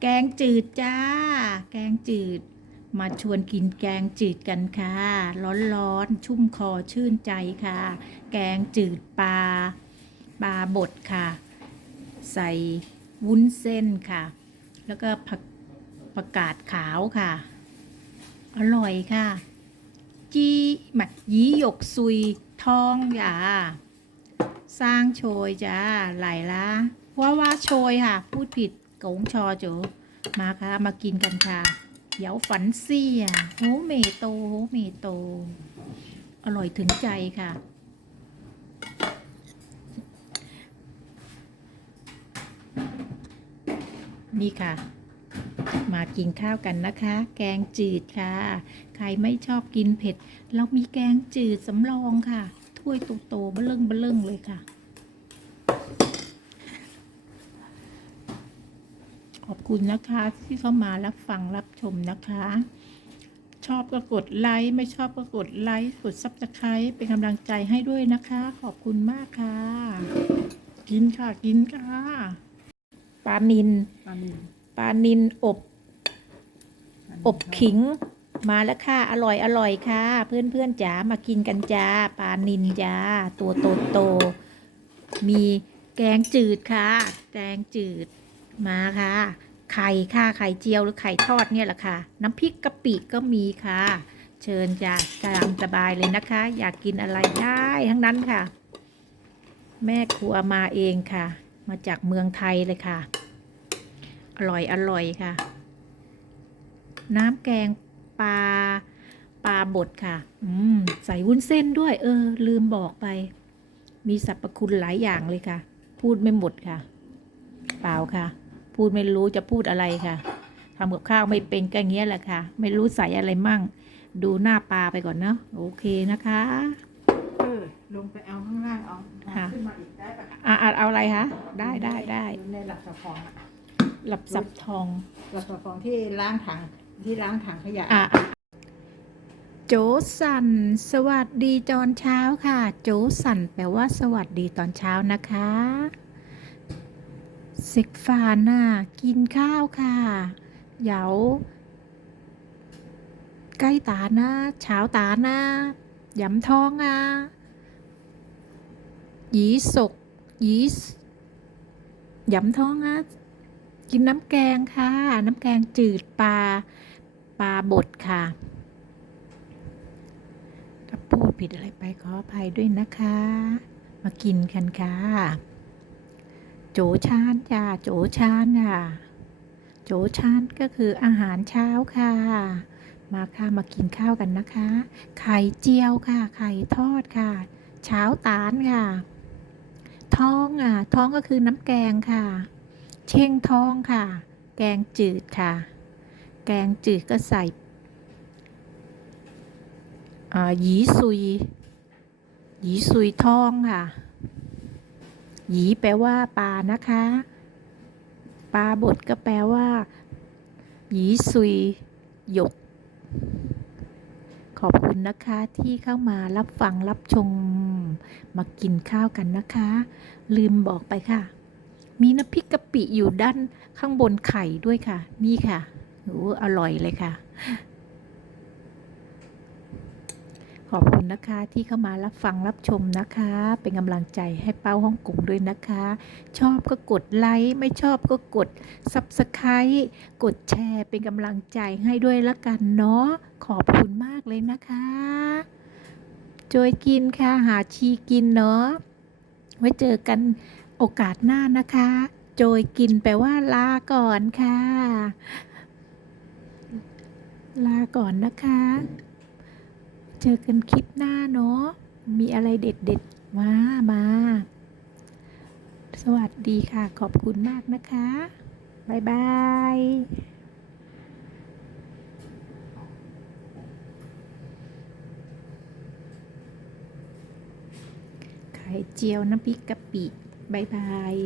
แกงจืดจ้า แกงจืด มาชวนกินแกงจืดกันค่ะ ร้อนๆ ชุ่มคอชื่นใจค่ะ แกงจืดปลา ปลาบดค่ะ ใส่วุ้นเส้นค่ะ แล้วก็ผักประกาศขาวค่ะ อร่อยค่ะ จีหมัดยีหยกซุยทองอย่าสร้างโชยจ้าไหลละว่าว่าโชยค่ะ พูดผิด กงชอโจมาค่ะมากินกันค่ะเหยาฝันเสียโฮเมโตโฮเมโต อร่อยถึงใจค่ะ นี่ค่ะ มากินข้าวกันนะคะ แกงจืดค่ะ ใครไม่ชอบกินเผ็ด เรามีแกงจืดสำรองค่ะ ถ้วยโตๆเบะเลิ่งเบะเลิ่งเลยค่ะ อบคุณนะคะที่เข้ามารับฟังรับชมนะคะ ชอบก็กดไลค์ไม่ชอบก็กดไลค์กดซับสไครต์เป็นกำลังใจให้ด้วยนะคะ ขอบคุณมากค่ะ กินค่ะกินค่ะปลานินปลานิลปลานินอบปลานิลอบขิง มาแล้วค่ะ อร่อยอร่อยค่ะ เพื่อนเพื่อนๆจ๋ามากินกันจ้าปลานินจ้าตัวโตโตๆมีแกงจืดค่ะ แกงจืด มาค่ะ ไข่ค่ะไข่เจียวหรือไข่ทอดเนี่ยแหละค่ะ น้ำพริกกะปิก็มีค่ะ เชิญจ้าตามสบายเลยนะคะ อยากกินอะไรได้ทั้งนั้นค่ะ แม่ครัวมาเองค่ะ มาจากเมืองไทยเลยค่ะ อร่อยอร่อยค่ะ น้ำแกงปลาปลาบดค่ะ อืม ใส่วุ้นเส้นด้วย เออ ลืมบอกไป มีสรรพคุณหลายอย่างเลยค่ะ พูดไม่หมดค่ะ เปล่าค่ะ พูดไม่รู้จะพูดอะไรค่ะทำกับข้าวไม่เป็นก็อย่างเงี้ยแหละค่ะ ไม่รู้ใส่อะไรมั่ง ดูหน้าปลาไปก่อนเนาะโอเคนะคะเออลงไปเอาข้างล่างเอาค่ะขึ้นมาอีกได้ปะอะอะเอาอะไรคะได้ได้ได้อยู่ในหลักสะพองอะหลับสับทองหลักสะพองที่ล้างถังที่ล้างถังขยะ อะโจสัน สวัสดีตอนเช้าค่ะ โจสันแปลว่าสวัสดีตอนเช้านะคะ เซกฟาน่ากินข้าวค่ะเหยาใกล้ตานะเช้าตานะยำท้องอะหยีสกหยีสยำท้องอะกินน้ำแกงค่ะ น้ำแกงจืดปลาปลาบดค่ะถ้าพูดผิดอะไรไปขออภัยด้วยนะคะ มากินกันค่ะ จชานจ้าโจชานค่ะ โจชานก็คืออาหารเช้าค่ะ มาค่ะมากินข้าวกันนะคะ ไข่เจียวค่ะ ไข่ทอดค่ะเช้าตาลค่ะ ท้องอะ ท้องก็คือน้ำแกงค่ะ เช่งท้องค่ะ แกงจืดค่ะ แกงจืดก็ใส่อ่าหยีซุย หยีซุยท้องค่ะ หยีแปลว่าปลานะคะ ปลาบดก็แปลว่า หยีซุย หยก ขอบคุณนะคะที่เข้ามารับฟังรับชม มากินข้าวกันนะคะ ลืมบอกไปค่ะ มีน้ำพริกกะปิอยู่ด้านข้างบนไข่ด้วยค่ะ นี่ค่ะโอ้อร่อยเลยค่ะ ขอบคุณนะคะที่เข้ามารับฟังรับชมนะคะ เป็นกำลังใจให้เป้าฮ่องกงด้วยนะคะ ชอบก็กดไลค์ไม่ชอบก็กด Subscribe กดแชร์ เป็นกำลังใจให้ด้วยละกันเนาะขอบคุณมากเลยนะคะจอยกินค่ะหาชีกินเนาะไว้เจอกันโอกาสหน้านะคะโจยกินแปลว่าลาก่อนค่ะ ลาก่อนนะคะ เจอกันคลิปหน้าเนาะ มีอะไรเด็ดๆ มา มา สวัสดีค่ะ ขอบคุณมากนะคะ บ๊ายบายไข่เจียวน้ำพริกกะปิ บ๊ายบาย